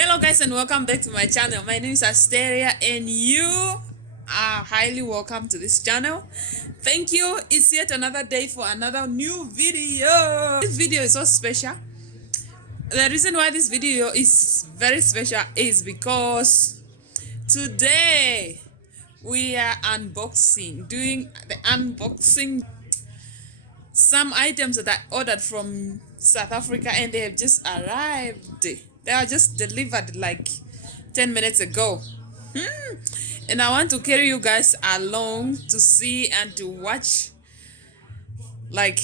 Hello guys and welcome back to my channel. My name is Asteria and you are highly welcome to this channel. Thank you. It's yet another day for another new video. This video is so special. The reason why this video is very special is because today we are doing the unboxing some items that I ordered from South Africa and they have just arrived. They are just delivered like 10 minutes ago. And I want to carry you guys along to see and to watch. Like,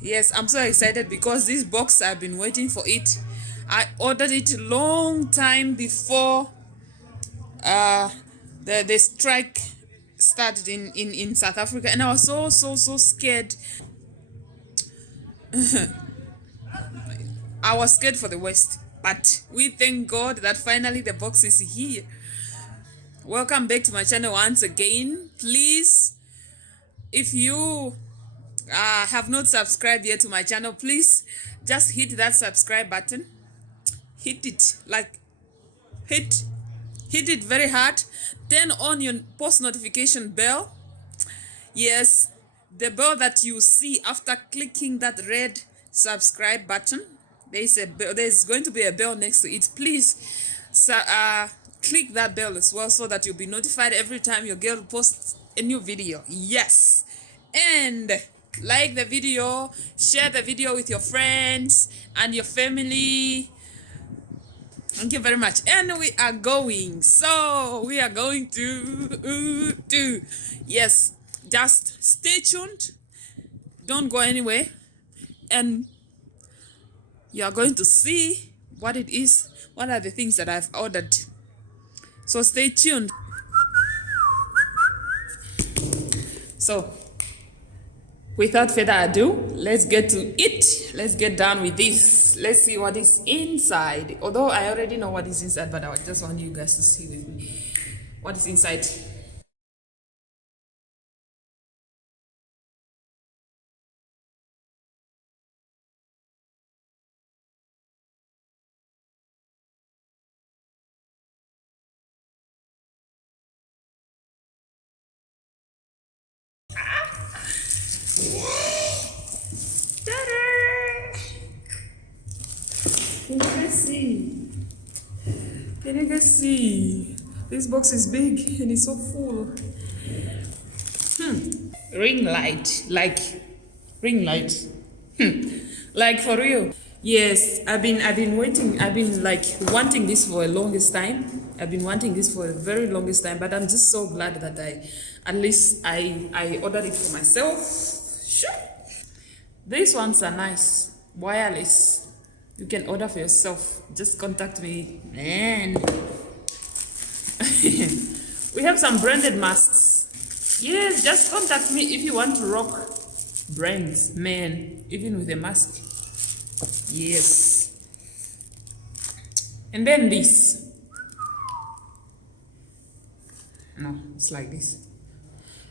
yes, I'm so excited because this box, I've been waiting for it. I ordered it a long time before the strike started in South Africa, and I was so scared. I was scared for the West, but we thank God that finally the box is here. Welcome back to my channel once again. Please, if you have not subscribed yet to my channel, please just hit that subscribe button. Hit it, like hit it very hard. Turn on your post notification bell. Yes, the bell that you see after clicking that red subscribe button. There's going to be a bell next to it. Please click that bell as well so that you'll be notified every time your girl posts a new video. Yes, and like the video, share the video with your friends and your family. Thank you very much. And we are going to yes, just stay tuned, don't go anywhere, and you are going to see what it is, what are the things that I've ordered. So stay tuned. So without further ado, let's get to it. Let's get done with this. Let's see what is inside. Although I already know what is inside, but I just want you guys to see with me what is inside. Can you guys see? This box is big and it's so full. Ring light, like ring light. Like for real. Yes, I've been waiting. I've been like wanting this for a longest time. I've been wanting this for a very longest time, but I'm just so glad that at least I ordered it for myself. Sure. These ones are nice, wireless. You can order for yourself. Just contact me, man. We have some branded masks. Yes, just contact me if you want to rock brands, man, even with a mask. Yes. And then this. No, it's like this.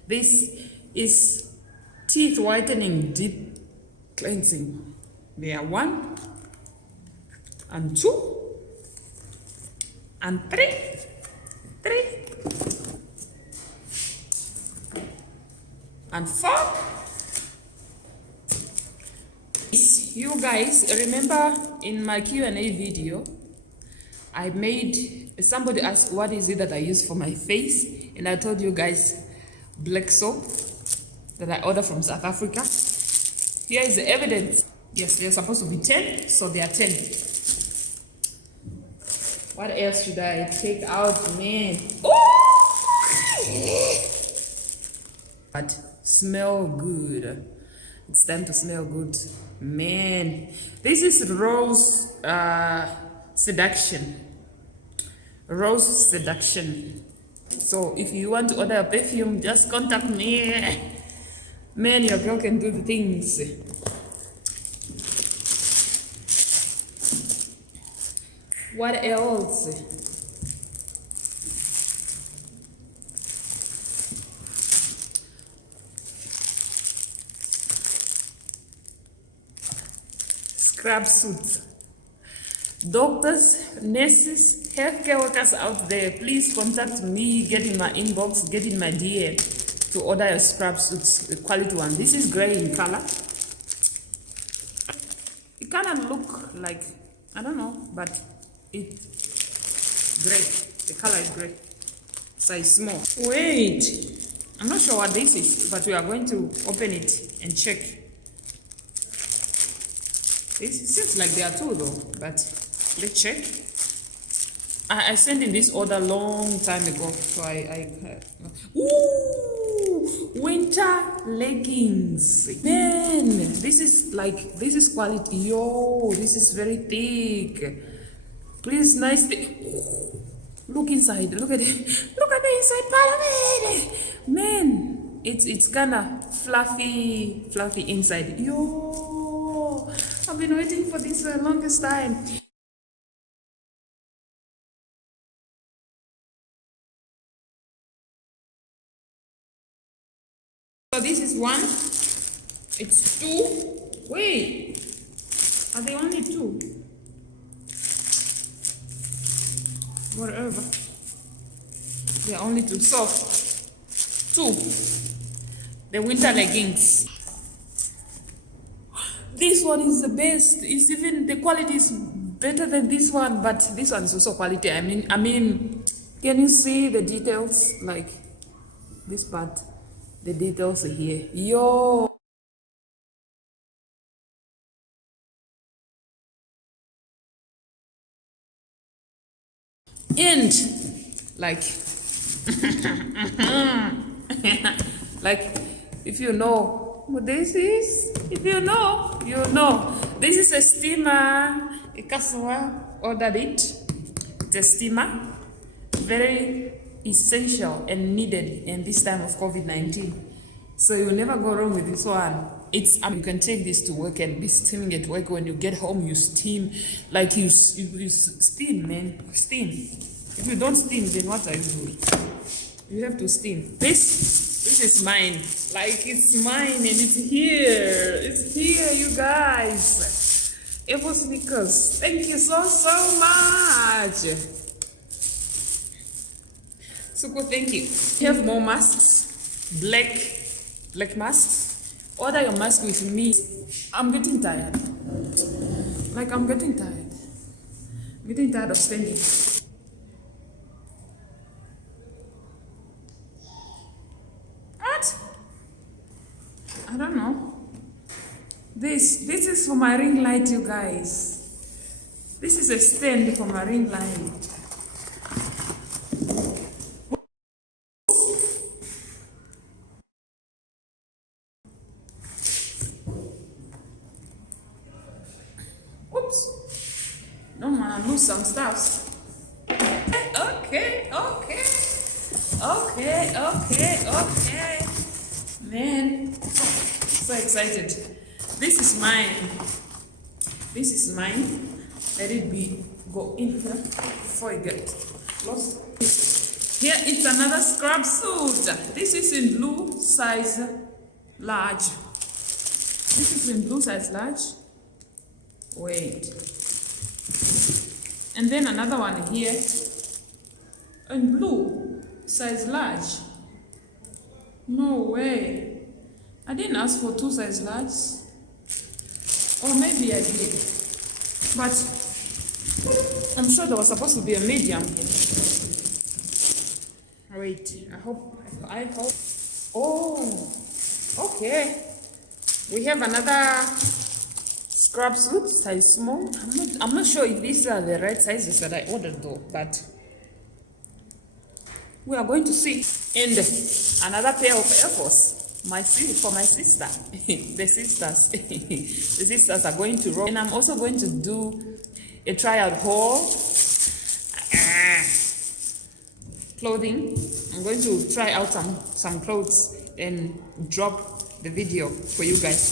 This is teeth whitening deep cleansing. There are 1 and 2 and 3 and 4. You guys remember in my Q&A video I made, somebody asked what is it that I use for my face, and I told you guys black soap that I ordered from South Africa. Here is the evidence. Yes, they're supposed to be 10, so they are 10. What else should I take out, man? Oh! But smell good. It's time to smell good, man. This is Rose Seduction. Rose Seduction. So if you want to order a perfume, just contact me. Man, your girl can do the things. What else? Scrub suit. Doctors, nurses, healthcare workers out there, please contact me, get in my inbox, get in my DM to order your scrub suits, the quality one. This is gray in color. It kind of look like, I don't know, but it's gray. The color is gray. Size small. Wait, I'm not sure what this is, but we are going to open it and check. It seems like there are two though, but let's check. I sent in this order long time ago, so ooh, winter leggings. Man, this is quality. Yo, this is very thick. Please, nice. Look inside. Look at it. Look at the inside part of it. Man, it's kind of fluffy inside. Yo, I've been waiting for this for the longest time. So this is one. It's two. Wait, are they only two? Whatever. They are only two. So two. The winter leggings. This one is the best. It's even the quality is better than this one, but this one is also quality. I mean, can you see the details? Like this part, the details are here. Yo. And like like if you know what this is, if you know, you know. This is a steamer. A customer ordered it. It's a steamer, very essential and needed in this time of COVID-19. So you'll never go wrong with this one. It's you can take this to work and be steaming at work. When you get home, you steam, like you steam, man, steam. If you don't steam, then what are you doing? You have to steam. This is mine. Like it's mine and it's here. It's here, you guys. Apple sneakers. Thank you so much. Super, thank you. You have more masks, black masks. Order your mask with me. I'm getting tired. Like I'm getting tired. I'm getting tired of standing. What? I don't know. This is for my ring light, you guys. This is a stand for my ring light. No man, I lose some stuff. Okay. Man, so excited. This is mine. Let it go in here before I get lost. Here it's another scrub suit. This is in blue size large. Wait. And then another one here in blue size large. No way. I didn't ask for 2 size large. Or maybe I did. But I'm sure there was supposed to be a medium here. Wait, I hope. Oh, okay. We have another scrub suit, size small. I'm not sure if these are the right sizes that I ordered though, but we are going to see. And another pair of Air Force. For my sister. The sisters are going to roll. And I'm also going to do a tryout haul. Clothing. I'm going to try out some clothes and drop the video for you guys.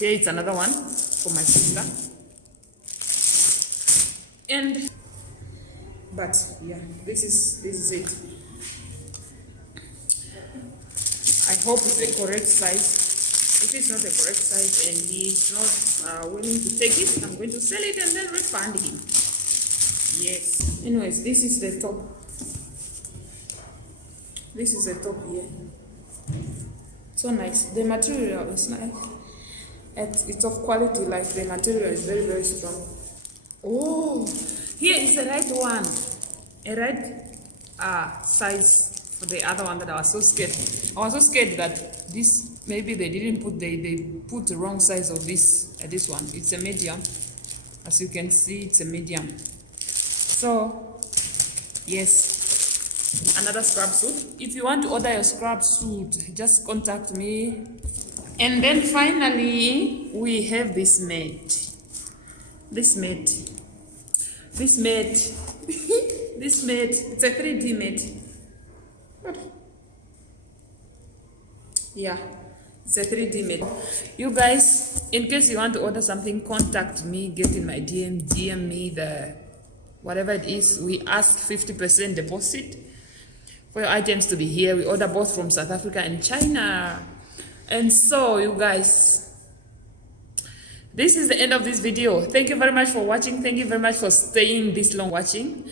Here it's another one for my sister. But yeah, this is it. I hope it's the correct size. If it's not the correct size and he's not willing to take it, I'm going to sell it and then refund him. Yes. Anyways, this is the top. This is the top here. So nice. The material is nice. It's of quality, like the material is very, very strong. Oh, here is the right one. A right size for the other one that I was so scared. I was so scared that this, maybe they didn't put, they put the wrong size of this one. It's a medium. As you can see, it's a medium. So, yes, another scrub suit. If you want to order your scrub suit, just contact me. And then finally, we have this mat. This mat. This mat. This mat. It's a 3D mat. Yeah, it's a 3D mat. You guys, in case you want to order something, contact me. Get in my DM me the whatever it is. We ask 50% deposit for your items to be here. We order both from South Africa and China. And so, you guys, this is the end of this video. Thank you very much for watching. Thank you very much for staying this long watching.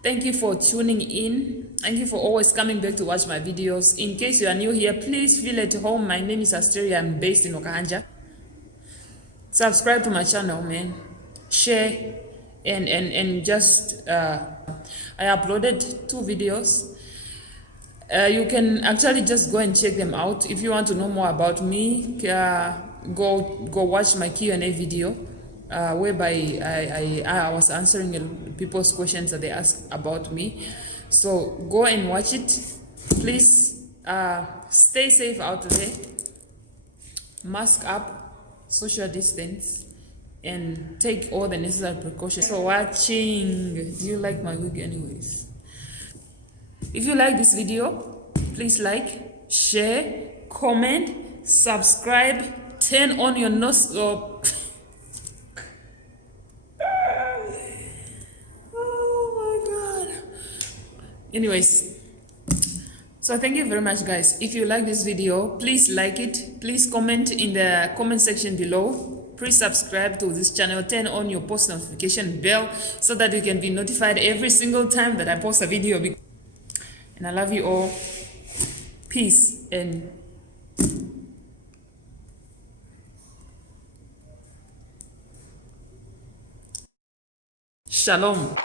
Thank you for tuning in. Thank you for always coming back to watch my videos. In case you are new here, please feel at home. My name is Asteria. I'm based in Okahanja. Subscribe to my channel, man. Share and just I uploaded 2 videos. You can actually just go and check them out. If you want to know more about me, go watch my Q&A video, whereby I was answering people's questions that they asked about me. So go and watch it. Please stay safe out there. Mask up, social distance, and take all the necessary precautions. For watching. Do you like my wig anyways? If you like this video, please like, share, comment, subscribe, turn on your nose. Oh my god. Anyways, so thank you very much, guys. If you like this video, please like it. Please comment in the comment section below. Please subscribe to this channel. Turn on your post notification bell so that you can be notified every single time that I post a video. And I love you all. Peace and shalom.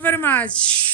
Very much.